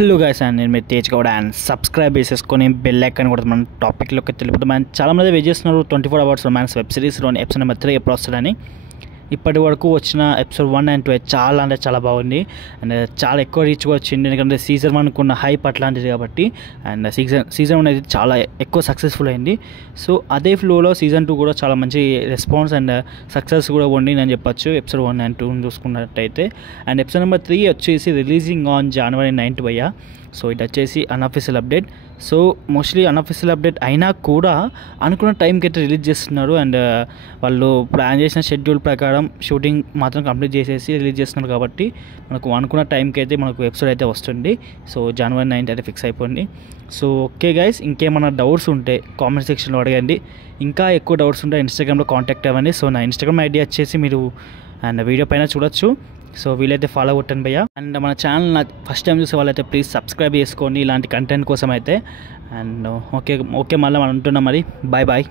Hello guys, and నేను మీరు Tej Gowda and subscribe చేసేసుకొని బెల్ ఐకాన్ కూడా మన టాపిక్లోకి తెలిపోతాం. అండ్ చాలామంది వెయిట్ చేస్తున్నారు 24 అవర్స్ రొమాన్స్ వెబ్ సిరీస్లోని ఎపిసోడ్ నెంబర్ 3 ఎప్పుడు వస్తుందని. ఇప్పటి వరకు వచ్చిన ఎపిసోడ్ 1 and 2 చాలా అంటే చాలా బాగుంది అండ్ చాలా ఎక్కువ రీచ్ కూడా వచ్చింది. ఎందుకంటే సీజన్ 1 కున్న హైప్ అట్లాంటిది కాబట్టి అండ్ సీజన్ 1 అనేది చాలా ఎక్కువ సక్సెస్ఫుల్ అయింది. సో అదే ఫ్లోలో సీజన్ 2 కూడా చాలా మంచి రెస్పాన్స్ అండ్ సక్సెస్ కూడా ఉండిందని చెప్పొచ్చు ఎపిసోడ్ 1 and 2 చూసుకున్నట్టయితే. అండ్ ఎపిసోడ్ నెంబర్ 3 వచ్చేసి రిలీజింగ్ ఆన్ January 9th భయ్యా. సో ఇది వచ్చేసి unofficial update. So mostly unofficial update అయినా కూడా అనుకున్న టైంకి అయితే రిలీజ్ చేస్తున్నారు. అండ్ వాళ్ళు ప్లాన్ చేసిన షెడ్యూల్ ప్రకారం షూటింగ్ మాత్రం కంప్లీట్ చేసేసి రిలీజ్ చేస్తున్నారు కాబట్టి మనకు అనుకున్న టైంకి అయితే మనకు ఎపిసోడ్ అయితే వస్తుంది. సో January 9th అయితే ఫిక్స్ అయిపోయింది. సో ఓకే గైస్, ఇంకేమైనా డౌట్స్ ఉంటే కామెంట్ సెక్షన్లో అడగండి. ఇంకా ఎక్కువ డౌట్స్ ఉంటే ఇన్స్టాగ్రామ్లో కాంటాక్ట్ అవ్వండి. సో నా ఇన్స్టాగ్రామ్ ఐడి వచ్చేసి మీరు అండ్ వీడియో పైన చూడొచ్చు. సో వీలైతే ఫాలో కొట్టండి భయ్యా. అండ్ మన ఛానల్ ఫస్ట్ టైం చూసే వాళ్ళైతే ప్లీజ్ సబ్స్క్రైబ్ చేసుకోండి ఇలాంటి కంటెంట్ కోసం అయితే. అండ్ ఓకే మళ్ళీ మనం ఉంటున్నాం మరి. Bye bye.